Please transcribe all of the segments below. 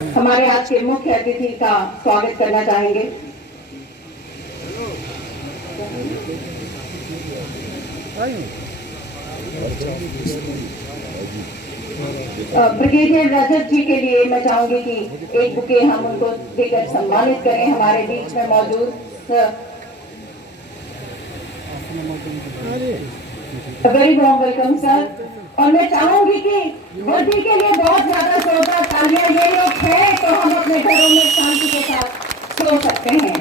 हमारे आज के मुख्य अतिथि का स्वागत करना चाहेंगे। ब्रिगेडियर रजत जी के लिए मैं चाहूंगी कि एक बुके हम उनको देकर सम्मानित करें। हमारे बीच में मौजूद वेरी वार्म वेलकम सर। और मैं चाहूंगी कि वर्दी के लिए बहुत ज्यादा जोरदार तालियां। ये लोग हैं तो हम अपने घरों में शांति के साथ सो सकते हैं।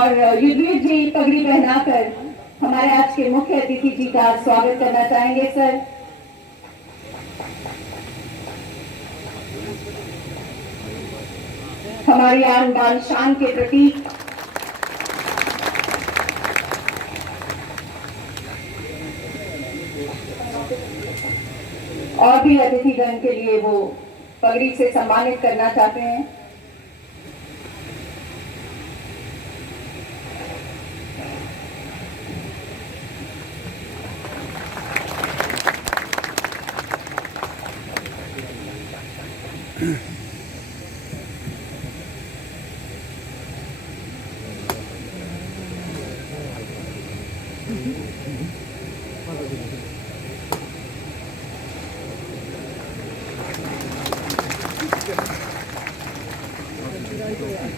और युद्धवीर जी पगड़ी पहनाकर हमारे आज के मुख्य अतिथि जी का स्वागत करना चाहेंगे सर। हमारी आन बान शान के प्रतीक और भी अतिथिगण के लिए वो पगड़ी से सम्मानित करना चाहते हैं।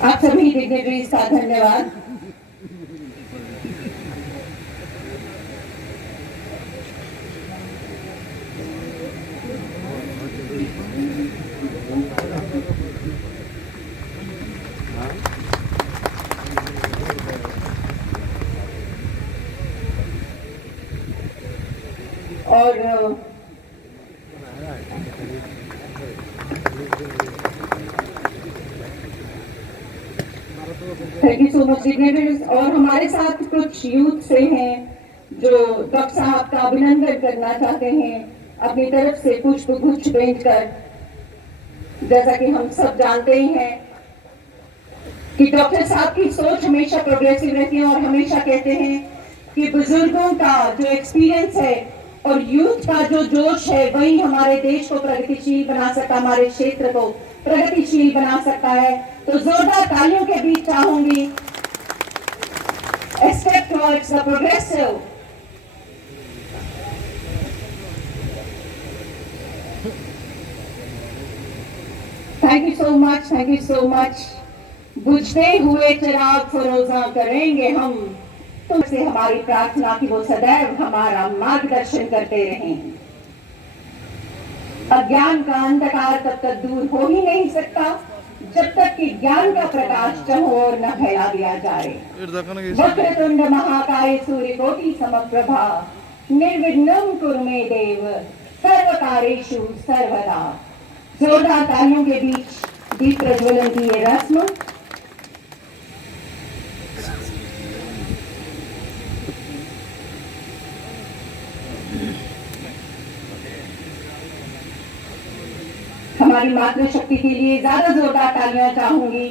आप सभी डिग्निटरीज का धन्यवाद। और thank you so much dignitaries. और हमारे साथ कुछ यूथ से हैं जो डॉक्टर साहब का अभिनंदन करना चाहते हैं अपनी तरफ से पुष्प गुच्छ भेंट कर। जैसा कि हम सब जानते ही हैं कि डॉक्टर साहब की सोच हमेशा प्रोग्रेसिव रहती है और हमेशा कहते हैं कि बुजुर्गों का जो एक्सपीरियंस है और यूथ का जो जोश है वही हमारे देश को प्रगतिशील बना सकता, हमारे क्षेत्र को प्रगतिशील बना सकता है। तो जोरदार तालियों के बीच चाहूंगी a step towards the progressive thank you so much. बुझते हुए चिराग फरोजा करेंगे हम, तुमसे हमारी प्रार्थना की वो सदैव हमारा मार्गदर्शन करते रहें। अज्ञान का अंधकार तब तक दूर हो ही नहीं सकता जब तक कि ज्ञान का प्रकाश चाहो और न फैला दिया जाए। वक्रतुंड महाकाय सूर्यकोटि समप्रभा निर्विघ्नं कुरु मे देव सर्वकार्येषु सर्वदा। जोरदार तालियों के बीच दीप प्रज्वलन की ये रस्म हमारी मातृशक्ति के लिए ज्यादा जोरदार तालियां चाहूंगी।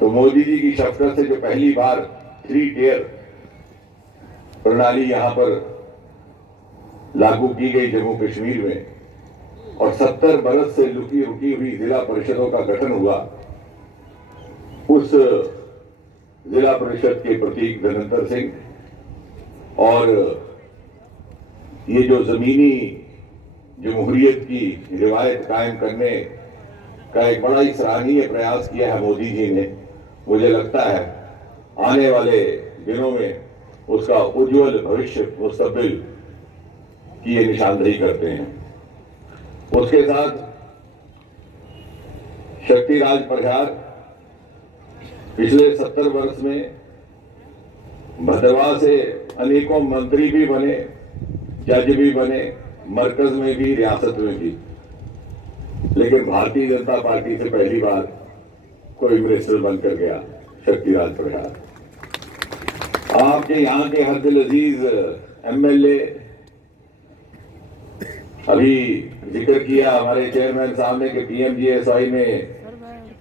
तो मोदी जी की शफकत से जो पहली बार 3 टियर प्रणाली यहां पर लागू की गई जम्मू कश्मीर में और 70 बरस से रुकी हुई जिला परिषदों का गठन हुआ, उस जिला परिषद के प्रतीक धर्मेंद्र सिंह और ये जो जमीनी जमहूरियत की रिवायत कायम करने का एक बड़ा ही सराहनीय प्रयास किया है मोदी जी ने। मुझे लगता है आने वाले दिनों में उसका उज्जवल भविष्य मुस्तकबिल की ये निशानदेही करते हैं। उसके साथ शक्तिराज प्रहार पिछले 70 वर्ष में भद्रवाह से अनेकों मंत्री भी बने, जज भी बने, मरकज में भी, रियासत में भी, लेकिन भारतीय जनता पार्टी से पहली बार कोई मिनिस्टर बनकर गया शक्तिराज प्रसाद। आपके यहाँ के हर दिल अजीज एमएलए, अभी जिक्र किया हमारे चेयरमैन साहब ने कि पीएमजीएसवाई में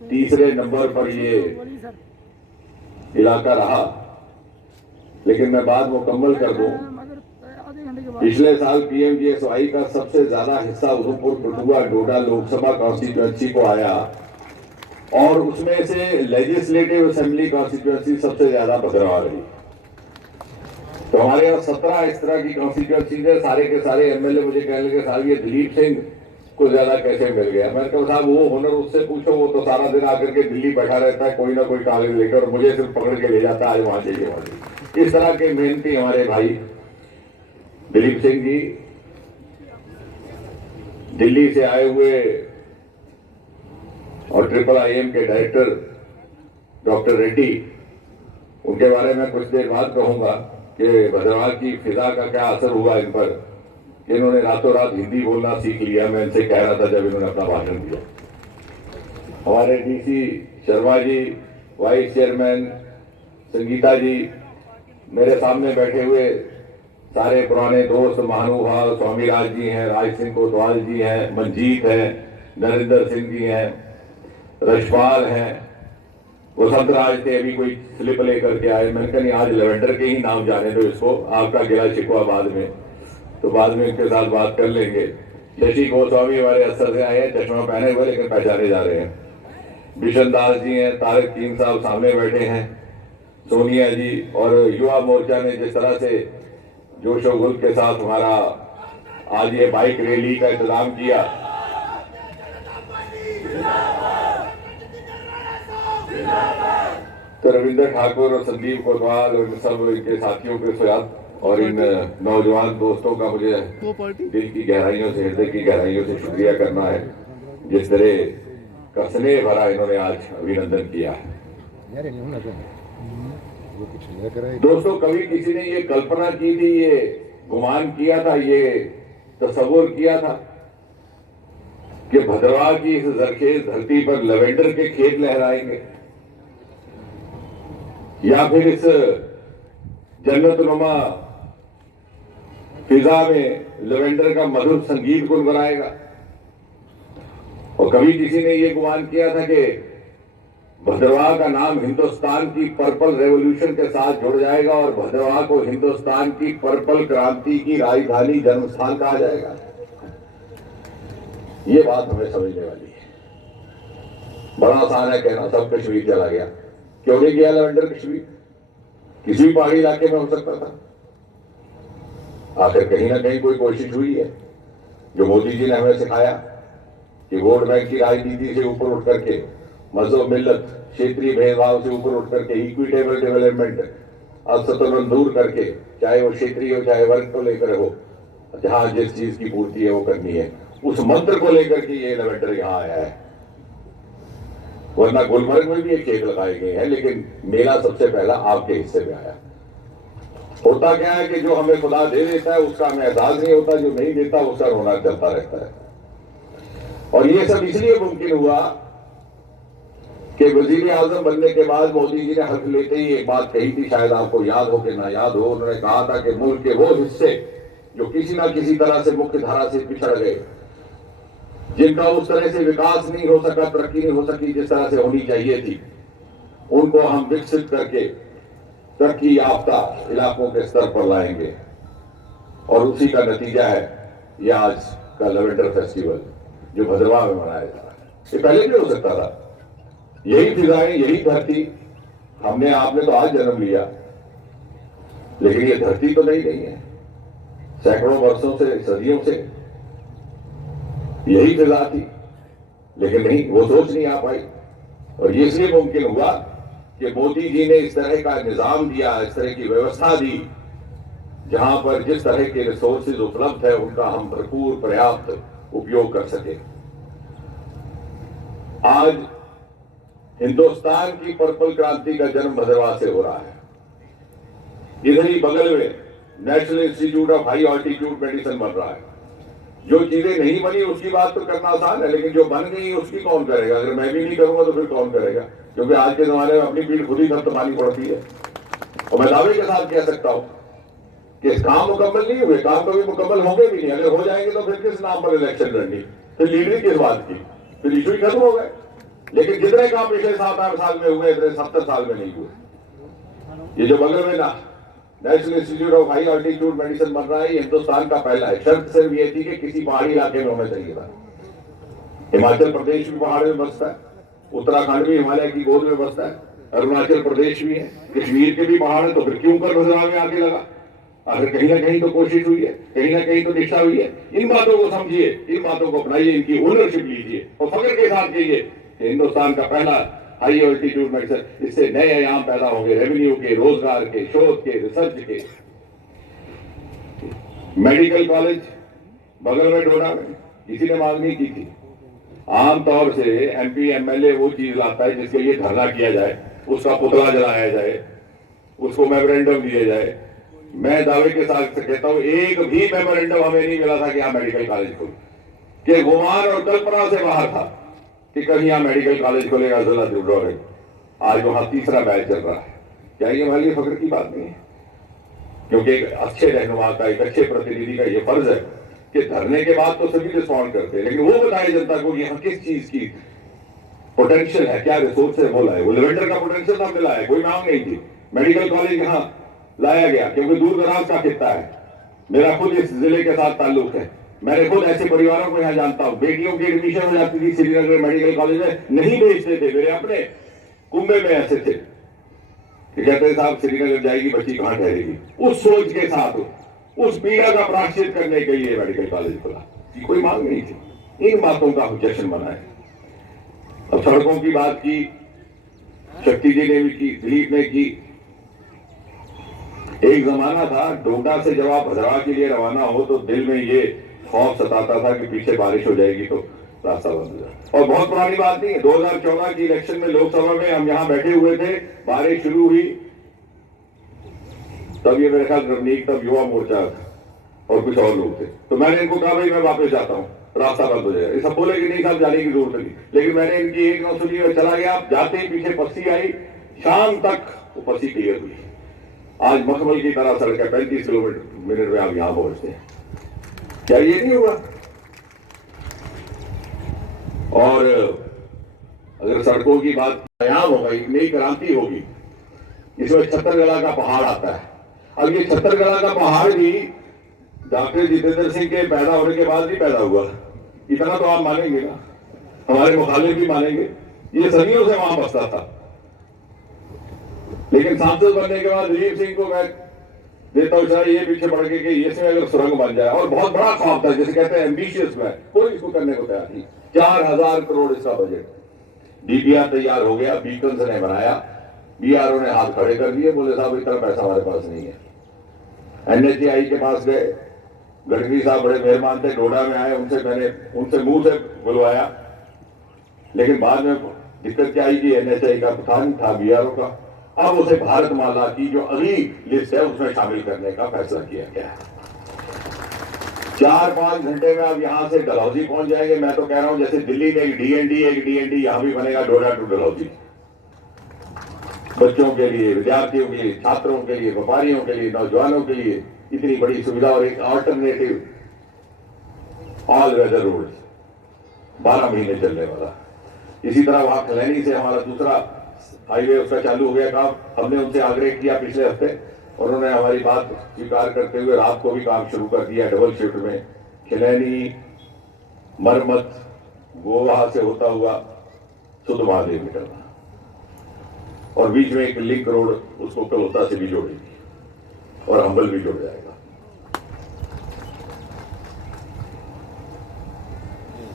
तीसरे नंबर पर ये इलाका रहा, लेकिन मैं बात मुकम्मल कर दूं। पिछले साल पीएमजीएसवाई का सबसे ज्यादा हिस्सा उधमपुर, कठुआ, डोडा लोकसभा कॉन्स्टिट्यूएंसी को आया और उसमें से लेजिस्लेटिव असेंबली कॉन्स्टिट्यूएंसी सबसे ज्यादा भद्रवाह रही। तो हमारे यहाँ 17 इस तरह की कॉन्स्टिट्यूएंसी है। सारे के सारे एमएलए मुझे कहने लगे साहब ये दिलीप सिंह को ज्यादा कैसे मिल गया। मैंने कहा साहब वो हुनर उससे पूछो, वो तो सारा दिन आकर के दिल्ली बैठा रहता है कोई ना कोई कागज लेकर, और मुझे सिर्फ पकड़ के ले जाता है वहां चाहिए वहां चाहिए। इस तरह के मेहनती हमारे भाई दिलीप सिंह जी दिल्ली से आए हुए और IIIM के डायरेक्टर डॉक्टर रेड्डी, उनके बारे में कुछ देर बाद कहूंगा कि भद्रवाह की फिजा का क्या असर हुआ इन पर, कि इन्होंने रातों रात हिंदी बोलना सीख लिया। मैं इनसे कह रहा था जब इन्होंने अपना भाषण दिया। हमारे DC Sharma ji, vice chairman Sangeeta जी, मेरे सामने बैठे हुए सारे पुराने दोस्त महानुभाव स्वामी राज जी हैं, राज सिंह कोतवाल जी हैं, मंजीत है, नरेंद्र सिंह जी हैं, रशपाल हैं, वसंत राज थे, अभी कोई स्लिप लेकर के आए। मैंने कहा नहीं आज लेवेंडर के ही नाम जाने दो इसको, आपका गिला शिकवा बाद में, तो बाद में इनके साथ बात कर लेंगे। शशि गोस्वामी हमारे असर से आए हैं, चश्मा पहने हुए लेकिन पहचाने जा रहे हैं। बिशन दास जी हैं, तारिक कीम साहब सामने बैठे हैं, सोनिया जी, और युवा मोर्चा ने जिस तरह से जोशो गुल के साथ हमारा आज ये बाइक रैली का इंतजाम किया। तो रविंद्र ठाकुर और संदीप कोतवाल और सब इनके साथियों के साथ और इन नौजवान दोस्तों का मुझे दिल की गहराइयों से, हृदय की गहराइयों से शुक्रिया करना है, जिस तरह का स्नेह भरा इन्होंने आज अभिनंदन किया है। दोस्तों, कभी किसी ने ये कल्पना की थी, ये गुमान किया था, ये तस्वुर किया था कि भद्रवाह की इस जरखेज धरती पर लेवेंडर के खेत लहराएंगे, या फिर इस जन्नतनुमा फिजा में लेवेंडर का मधुर संगीत गुनगुनाएगा। और कभी किसी ने यह गुमान किया था कि भद्रवाह का नाम हिंदुस्तान की पर्पल रेवोल्यूशन के साथ जुड़ जाएगा और भद्रवाह को हिंदुस्तान की पर्पल क्रांति की राजधानी, जन्मस्थान कहा जाएगा। ये बात हमें समझने वाली है। बड़ा आसान है कहना सब कश्मीर चला गया, क्यों नहीं गया लेवेंडर कश्मीर? किसी भी पहाड़ी इलाके में हो सकता था। आखिर कहीं ना कहीं कोई कोशिश हुई है। जो मोदी जी ने हमें सिखाया कि वोट बैंक की राजनीति से ऊपर उठ करके, मजहब, मिल्लत, क्षेत्रीय भेदभाव से ऊपर उठ करके इक्विटेबल डेवलपमेंट, असंतुलन दूर करके, चाहे वो क्षेत्रीय हो चाहे वर्ग को लेकर हो, जहां जिस चीज की पूर्ति है वो करनी है, उस मंत्र को लेकर के ये लेवेंडर यहां आया है। वरना गुलमर्ग में भी एक खेत लगाए गए हैं, लेकिन मेला सबसे पहला आपके हिस्से में आया। होता क्या है कि जो हमें खुदा दे देता है उसका हमें एहसास नहीं होता, जो नहीं देता उसका रोना चलता रहता है। और ये सब इसलिए मुमकिन हुआ कि वजीर आजम बनने के बाद मोदी जी ने हल्फ लेते ही एक बात कही थी, शायद आपको याद हो कि ना याद हो। उन्होंने कहा था कि मुल्क के वो हिस्से जो किसी ना किसी तरह से मुख्य धारा से पिछड़ गए, जिनका उस तरह से विकास नहीं हो सका, तरक्की नहीं हो सकी जिस तरह से होनी चाहिए थी, उनको हम विकसित करके तरक्की याफ्ता इलाकों के स्तर पर लाएंगे। और उसी का नतीजा है ये आज का लेवेंडर फेस्टिवल जो भद्रवाह में मनाया जा रहा है। ये पहले भी हो सकता था। यही फिजाएं, यही धरती, हमने आपने तो आज जन्म लिया, लेकिन ये धरती तो नहीं है। सैकड़ों वर्षों से, सदियों से यही फिजा थी, लेकिन नहीं, वो सोच नहीं आ पाई। और ये इसलिए मुमकिन हुआ कि मोदी जी ने इस तरह का निजाम दिया, इस तरह की व्यवस्था दी, जहां पर जिस तरह के रिसोर्सेज उपलब्ध है उनका हम भरपूर पर्याप्त उपयोग कर सके। आज हिंदुस्तान की पर्पल क्रांति का जन्म भद्रवाह से हो रहा है। इधर ही बगल में national institute of high altitude medicine बन रहा है। जो चीजें नहीं बनी उसकी बात तो करना आसान है, लेकिन जो बन गई उसकी कौन करेगा? अगर मैं भी नहीं करूंगा तो फिर कौन करेगा? क्योंकि आज के जमाने में अपनी पीठ खुद ही थपथपानी पड़ती है। और मैं दावे के साथ कह सकता हूं कि काम मुकम्मल नहीं हुए, काम कभी मुकम्मल होंगे भी नहीं। अगर हो जाएंगे तो फिर किस नाम पर इलेक्शन लड़नी, फिर लीडरी किस बात की, फिर इशू ही खत्म हो गए। लेकिन जितने काम पिछले 7-8 साल में हुए इतने 70 साल में नहीं हुए। ये जो बगल में ना national institute of high altitude medicine बन रहा है, ये हिंदुस्तान का पहला है। शर्त सिर्फ ये थी कि किसी पहाड़ी इलाके में होना चाहिए था। हिमाचल प्रदेश भी पहाड़ में बसता है, उत्तराखंड भी हिमालय की गोद में बसता है, अरुणाचल प्रदेश भी है, कश्मीर के भी पहाड़ है, तो फिर क्यों कर भद्रा में आके लगा? अगर कहीं ना कहीं तो कोशिश हुई है, कहीं ना कहीं तो निष्ठा हुई है। इन बातों को समझिए, इन बातों को अपनाइए, इनकी ओनरशिप लीजिए और फख्र के साथ कहिए कि हिंदुस्तान का पहला हाई ऑल्टीट्यूड मेडिसिन, इससे नए आयाम पैदा होंगे, रेवेन्यू के, रोजगार के, शोध के, रिसर्च के। मेडिकल कॉलेज बगल में डोडा में किसी ने मांग नहीं की थी। आमतौर से एमपी एमएलए वो चीज लाता है जिसके लिए धरना किया जाए, उसका पुतला जलाया जाए, उसको मेमोरेंडम दिया जाए। मैं दावे के साथ कहता हूं एक भी मेमोरेंडम हमें नहीं मिला था कि यहाँ मेडिकल कॉलेज खुले, कि गुमान और कल्पना से बाहर था कि कहीं यहाँ मेडिकल कॉलेज खुलेगा जिला डिब्रूगढ़ में। आज वहां तीसरा बैच चल रहा है। क्या ये हमारे लिए फख्र की बात नहीं है? क्योंकि एक अच्छे रहनुमा का, एक अच्छे प्रतिनिधि का ये फर्ज है कि धरने के बाद तो सभी रिस्पॉन्ड करते हैं, लेकिन वो बताए जनता को यहाँ किस चीज की पोटेंशियल है, क्या रिसोर्स है वो लाए। वो लेवेंडर का पोटेंशियल था, मिला है, कोई मांग नहीं थी। मेडिकल कॉलेज यहाँ लाया गया क्योंकि दूर दराज का खित्ता है। मेरा खुद इस जिले के साथ ताल्लुक है, मैंने खुद ऐसे परिवारों को यहाँ जानता हूँ। बेटियों की एडमिशन हो जाती थी श्रीनगर मेडिकल कॉलेज में, नहीं भेजते थे। मेरे अपने कुंबे में ऐसे थे कि कहते साहब श्रीनगर जाएगी बच्ची कहाँ ठहरेगी। उस सोच के साथ, उस पीड़ा का प्रायश्चित करने के लिए मेडिकल कॉलेज खुला, कोई मांग नहीं थी। इन बातों का जश्न मनाए। अब सड़कों की बात की, शक्ति जी ने भी की, दिलीप ने की। एक जमाना था डोडा से जब आप भद्रवा के लिए रवाना हो तो दिल में ये खौफ सताता था कि पीछे बारिश हो जाएगी तो रास्ता बंद हो जाए। और बहुत पुरानी बात नहीं है, 2014 की इलेक्शन में लोकसभा में हम यहाँ बैठे हुए थे, बारिश शुरू हुई, तब ये मेरे ख्याल रवनीक, तब युवा मोर्चा और कुछ और लोग थे। तो मैंने इनको कहा भाई मैं वापस जाता हूँ, रास्ता बंद हो जाएगा। ये सब बोले कि नहीं साहब जाने की जरूरत नहीं, लेकिन मैंने इनकी एक न सुनी और चला गया। जाते ही पीछे पस्सी आई, शाम तक वो पस्सी क्लियर हुई। आज मखमल की तरह सड़क है, 35 किलोमीटर मिनट में आप यहां पहुंचते हैं। क्या ये नहीं हुआ? और अगर सड़कों की बात आयाम होगा, एक नई क्रांति होगी। इसमें छत्तरगढ़ का पहाड़ आता है। अब ये छत्तरगढ़ का पहाड़ भी डॉक्टर जितेंद्र सिंह के पैदा होने के बाद ही पैदा हुआ, इतना तो आप मानेंगे ना, हमारे मुखालिफ भी मानेंगे। ये सदियों से वहां बसता था, लेकिन सांसद बनने के बाद दिलीप सिंह को मैं देता हूं चाहे ये पीछे पड़ के कि इसमें अगर सुरंग बन जाए, और बहुत बड़ा ख्वाब था, जैसे कहते हैं एम्बिशियस में, कोई इसको करने को तैयार नहीं। 4000 करोड़ इसका बजट, डीपीआर तैयार हो गया, बीकन्स ने बनाया, बीआरओ ने हाथ खड़े कर दिए, बोले साहब इतना पैसा हमारे पास नहीं है। एनएचएआई के पास गए, गडकरी साहब बड़े मेहरबान थे, डोडा में आए, मैंने उनसे मुंह से बुलवाया, लेकिन बाद में दिक्कत क्या आई कि एनएचएआई का था नहीं था, बीआरओ का। अब उसे भारतमाला की जो अगली लिस्ट है उसमें शामिल करने का फैसला किया गया है। 4-5 घंटे में आप यहां से डलहौजी पहुंच जाएंगे। मैं तो कह रहा हूं जैसे दिल्ली में एक डीएनडी यहां भी बनेगा, डोडा टू डलहौजी। बच्चों के लिए, विद्यार्थियों के लिए, छात्रों के लिए, व्यापारियों के लिए, नौजवानों के लिए इतनी बड़ी सुविधा और एक ऑल्टरनेटिव ऑल वेदर रोड 12 महीने चलने वाला। इसी तरह वहां खलैनी से हमारा दूसरा हाईवे उसका चालू हो गया काम। हमने उनसे आग्रह किया पिछले हफ्ते, उन्होंने हमारी बात स्वीकार करते हुए रात को भी काम शुरू कर दिया, डबल शिफ्ट में। खिलैनी, मरमत, गोवा से होता हुआ सुध महादेव निकलना, और बीच में एक लिंक रोड उसको कलोता से भी जोड़ेगी और हम्बल भी जुड़ जाएगा।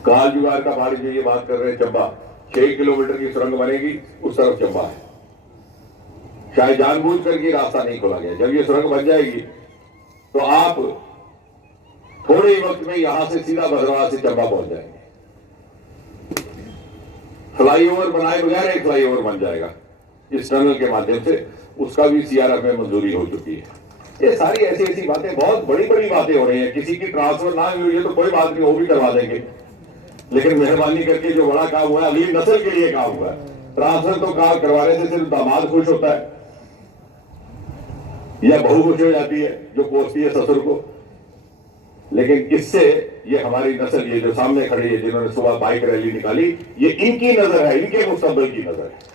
काल जुगार का पहाड़ी जो ये बात कर रहे हैं, चंबा 6 किलोमीटर की सुरंग बनेगी, उस तरफ चंबा है। शायद जानबूझ करके रास्ता नहीं खोला गया। जब ये सुरंग बन जाएगी तो आप थोड़े ही वक्त में यहां से सीधा भद्रवाह से चंबा पहुंच जाएंगे। फ्लाईओवर बनाए बगैर एक फ्लाईओवर बन जाएगा इस टनल के माध्यम से, उसका भी सीआरएफ में मंजूरी हो चुकी है। ये सारी ऐसी ऐसी बातें, बहुत बड़ी बड़ी बातें हो रही हैं। किसी की ट्रांसफर ना हुई है तो कोई बात नहीं, वो भी करवा देंगे, लेकिन मेहरबानी करके जो बड़ा काम हुआ है अगली नस्ल के लिए काम हुआ है। ट्रांसफर तो काम करवाने से सिर्फ दामाद खुश होता है, या बहू खुश हो जाती है जो कोसती है ससुर को। लेकिन इससे ये हमारी नस्ल, ये जो सामने खड़ी है जिन्होंने सुबह बाइक रैली निकाली, ये इनकी नजर है, इनके मुस्तकबिल की नजर है।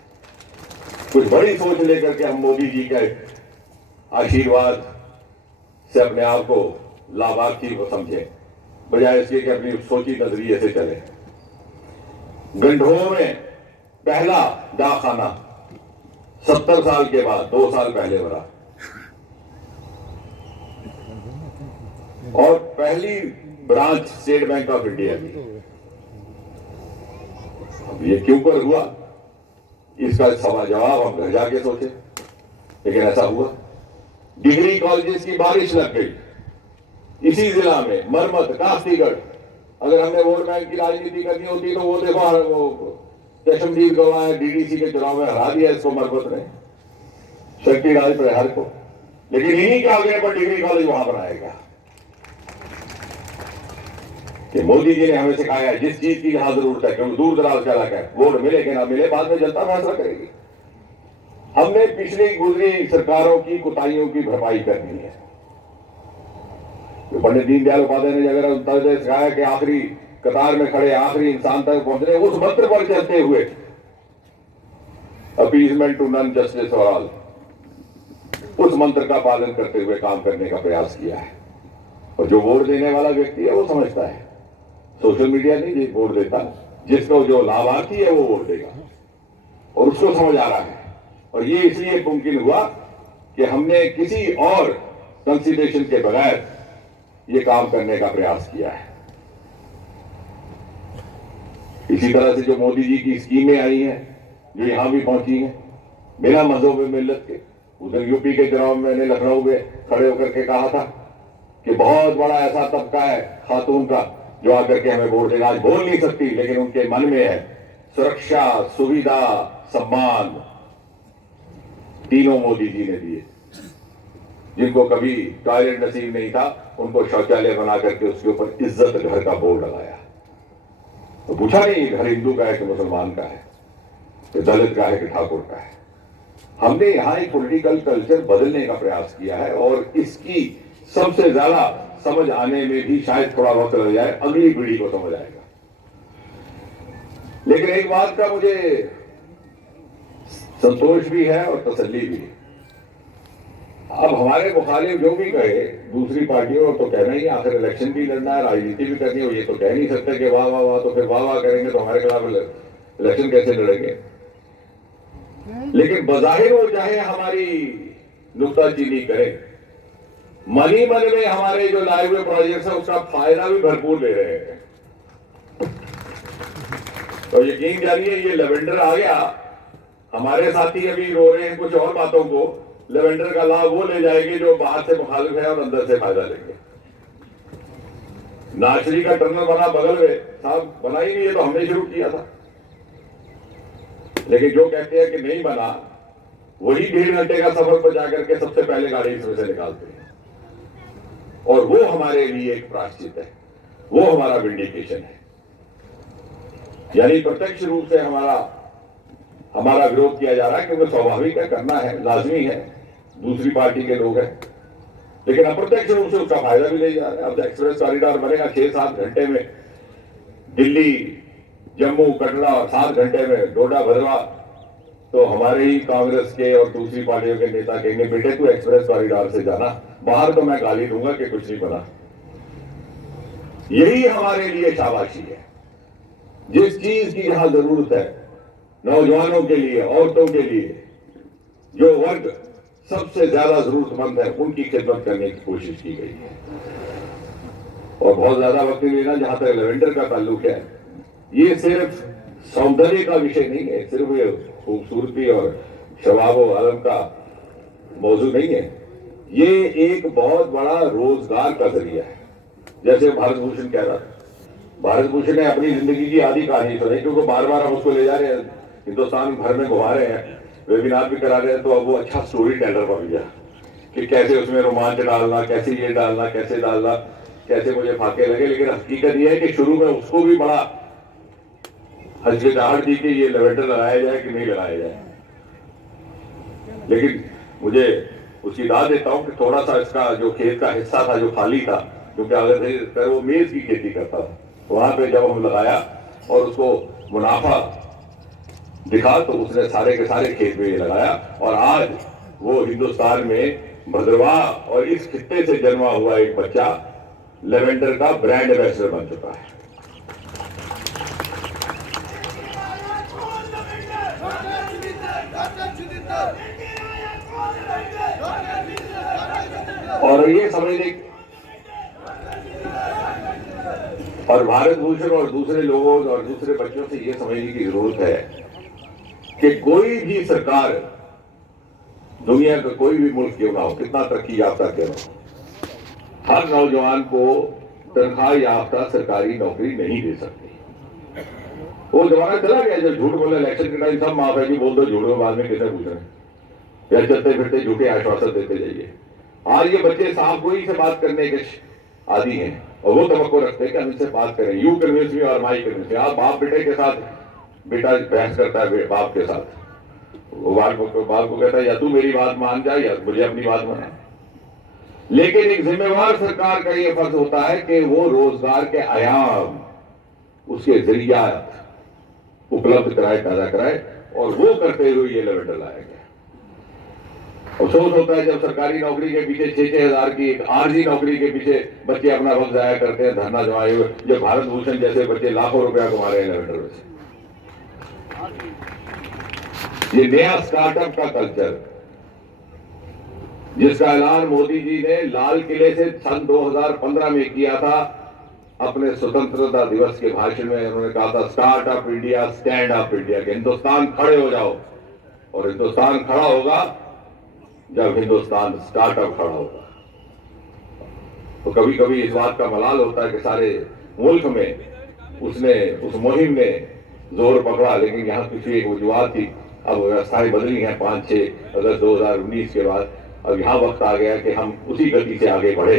कुछ बड़ी सोच लेकर के हम मोदी जी के आशीर्वाद से अपने आप को लाभार्थी को समझे, बजाय इसके कि अपनी सोची नजरिए से चले। गंढोह में पहला डाकखाना 70 साल के बाद 2 साल पहले बना, और पहली branch state bank of India की। अब ये क्यों कर हुआ, इसका सवाल जवाब हम घर जाके सोचे, लेकिन ऐसा हुआ। डिग्री कॉलेजेस की बारिश लग गई इसी जिला में, मरमत, कास्तीगढ़। अगर हमने वोट बैंक की राजनीति करनी होती तो वो देखो, वो चशमदीद गवाह डीडीसी के चुनाव में हरा दिया इसको मरमत ने, शक्ति राज प्रहार को। लेकिन इन्हीं के आगे पर डिग्री कॉलेज वहां बनाया गया। कि मोदी जी ने हमें सिखाया है जिस चीज की यहां जरूरत है, क्योंकि दूर दराज का इलाका है, वोट मिले कि ना मिले बाद में जनता फैसला करेगी। हमने पिछली गुजरी सरकारों की कुताहियों की भरपाई करनी है। तो पंडित दीनदयाल उपाध्याय ने अगर अंत्योदय सिखाया कि आखिरी कतार में खड़े आखिरी इंसान तक पहुंचने, उस मंत्र पर चलते हुए, appeasement to none justice for all, उस मंत्र का पालन करते हुए काम करने का प्रयास किया है। और जो वोट देने वाला व्यक्ति है वो समझता है, सोशल मीडिया नहीं वोट देता, जिसको जो लाभार्थी है वो वोट देगा, और उसको समझ आ रहा है। और ये इसलिए मुमकिन हुआ कि हमने किसी और कंसिडरेशन के बगैर ये काम करने का प्रयास किया है। इसी तरह से जो मोदी जी की स्कीमें आई हैं, जो यहां भी पहुंची हैं, बिना मजहब मिल्लत के। उधर यूपी के चुनाव में मैंने लखनऊ में खड़े होकर के कहा था कि बहुत बड़ा ऐसा तबका है खातून का जो आकर के हमें वोट देगा। आज बोल नहीं सकती, लेकिन उनके मन में है सुरक्षा, सुविधा, सम्मान, तीनों मोदी जी ने दिए। जिनको कभी टॉयलेट नसीब नहीं था, उनको शौचालय बना करके उसके ऊपर इज्जत घर का बोर्ड लगाया। तो पूछा नहीं घर हिंदू का है कि मुसलमान का है, कि दलित का है कि ठाकुर का है। हमने यहां एक पॉलिटिकल कल्चर बदलने का प्रयास किया है, और इसकी सबसे ज्यादा समझ आने में भी शायद थोड़ा वक्त लग जाए, अगली पीढ़ी को समझ आएगा। लेकिन एक बात का मुझे संतोष भी है और तसल्ली भी है। अब हमारे मुखालिफ जो भी कहे दूसरी पार्टियों तो कहना ही, आखिर इलेक्शन भी लड़ना है, राजनीति भी करनी हो, ये तो कह नहीं सकते कि वाह वाह वाह, तो फिर वाह वाह करेंगे तो हमारे खिलाफ इलेक्शन कैसे लड़ेंगे। लेकिन बजाहिर वो चाहे हमारी नुक्ताचीनी करें, मन ही मन में हमारे जो लाए हुए प्रोजेक्ट्स है उसका फायदा भी भरपूर ले रहे हैं। तो यकीन जानिए, ये लेवेंडर आ गया, हमारे साथी अभी रो रहे हैं कुछ और बातों को, लेवेंडर का लाभ वो ले जाएंगे जो बाहर से मुखालिफ है और अंदर से फायदा लेंगे। नाचरी का टनल बना बगल में, साहब बना ही नहीं है तो हमने शुरू किया था। लेकिन जो कहते हैं कि नहीं बना, वही 1.5 घंटे का सफर पर जाकर के सबसे पहले गाड़ी इसमें से निकालते हैं। और वो हमारे लिए एक प्रायश्चित है, वो हमारा विंडिकेशन है। यानी प्रत्यक्ष रूप से हमारा विरोध किया जा रहा है, क्योंकि स्वाभाविक है, करना है, लाजमी है, दूसरी पार्टी के लोग हैं। लेकिन अप्रत्यक्ष रूप से उसका फायदा भी ले जा रहे हैं। अब एक्सप्रेस कॉरिडोर बनेगा 6-7 घंटे में दिल्ली, जम्मू, कटरा, और 7 घंटे में डोडा, भदरवा। तो हमारे ही कांग्रेस के और दूसरी पार्टियों के नेता कहेंगे बेटे तू एक्सप्रेस कॉरिडोर से जाना, बाहर तो मैं गाली दूंगा कि कुछ नहीं बना। यही हमारे लिए शाबाशी है। जिस चीज की यहां जरूरत है, नौजवानों के लिए, औरतों के लिए, जो वर्ग सबसे ज्यादा जरूरतमंद है, उनकी खिदमत करने की कोशिश की गई है। और बहुत ज्यादा वक्त नहीं लेना, जहां तक लेवेंडर का ताल्लुक है, ये सिर्फ सौंदर्य का विषय नहीं है, सिर्फ ये खूबसूरती और शबाब आलम का मौजूद नहीं है, ये एक बहुत बड़ा रोजगार का जरिया है। जैसे भारत भूषण कह रहा था, भारत भूषण ने अपनी जिंदगी की आधी कहानी सुनाई, क्योंकि बार बार हम उसको ले जा रहे हैं, हिंदुस्तान भर में घुमा रहे हैं, वेबिनार भी करा रहे हैं। तो अब वो अच्छा स्टोरी टेलर बन गया कि कैसे उसमें रोमांच डालना, कैसे ये डालना, कैसे डालना, कैसे मुझे फाके लगे। लेकिन हकीकत यह है कि शुरू में उसको भी बड़ा हजकटाहट दी कि ये लेवेंडर लगाया जाए कि नहीं लगाया जाए। लेकिन मुझे उसकी दाद देता हूँ कि थोड़ा सा इसका जो खेत का हिस्सा था जो खाली था, क्योंकि अगर वो मेज की खेती करता था, वहां पे जब हम लगाया और उसको मुनाफा दिखा तो उसने सारे के सारे खेत में ये लगाया और आज वो हिंदुस्तान में भद्रवाह और इस खित्ते से जन्मा हुआ एक बच्चा लेवेंडर का ब्रांड एम्बेसडर बन चुका है। और ये समझने और भारत भूषण और दूसरे लोगों और दूसरे बच्चों से ये समझने की जरूरत है कि कोई भी सरकार, दुनिया का कोई भी मुल्क क्यों ना हो, कितना तरक्की याफ्ता क्यों ना हो, हर नौजवान को तनख्वाह याफ्ता सरकारी नौकरी नहीं दे सकती। वो जमाना चला गया जब झूठ बोले इलेक्शन के टाइम सब माफ है कि बोल दो झूठ में, बाद में किसे पूछ रहे हैं, या चलते फिरते झूठे आश्वासन देते जाइए। आज ये बच्चे साहब कोई से बात करने के आदि हैं और वो तवक्को रखते हैं कि हम इनसे बात करें, यू कन्विंस मी और माई कन्विंस मी। आप बाप बेटे के साथ, बेटा बहस करता है बाप के साथ, वो बाप को कहता है या तू मेरी बात मान जा या मुझे अपनी बात माना। लेकिन एक जिम्मेवार सरकार का यह फर्ज होता है कि वो रोजगार के आयाम, उसके जरिया उपलब्ध कराए, पैदा कराए, और वो करते हुए ये लेवेंडर लाया गया। अफसोस होता है जब सरकारी नौकरी के पीछे 6-6 हजार की एक आरजी नौकरी के पीछे बच्चे अपना वक्त जाया करते हैं धरना जमाए हुए, जब भारत भूषण जैसे बच्चे लाखों रुपया कमा रहे हैं लेवेंडर में से। ये नया स्टार्टअप का कल्चर जिसका ऐलान मोदी जी ने लाल किले से सन 2015 में किया था, अपने स्वतंत्रता दिवस के भाषण में उन्होंने कहा था startup India, stand up India, कि हिंदुस्तान खड़े हो जाओ। और हिंदुस्तान खड़ा होगा जब हिंदुस्तान स्टार्टअप खड़ा होगा। तो कभी कभी इस बात का मलाल होता है कि सारे मुल्क में उस मुहिम ने जोर पकड़ा, लेकिन यहाँ किसी एक वजूहत थी। अब व्यवस्थाएं बदली हैं 5-6 अगस्त 2019 के बाद। अब यहाँ वक्त आ गया कि हम उसी गति से आगे बढ़े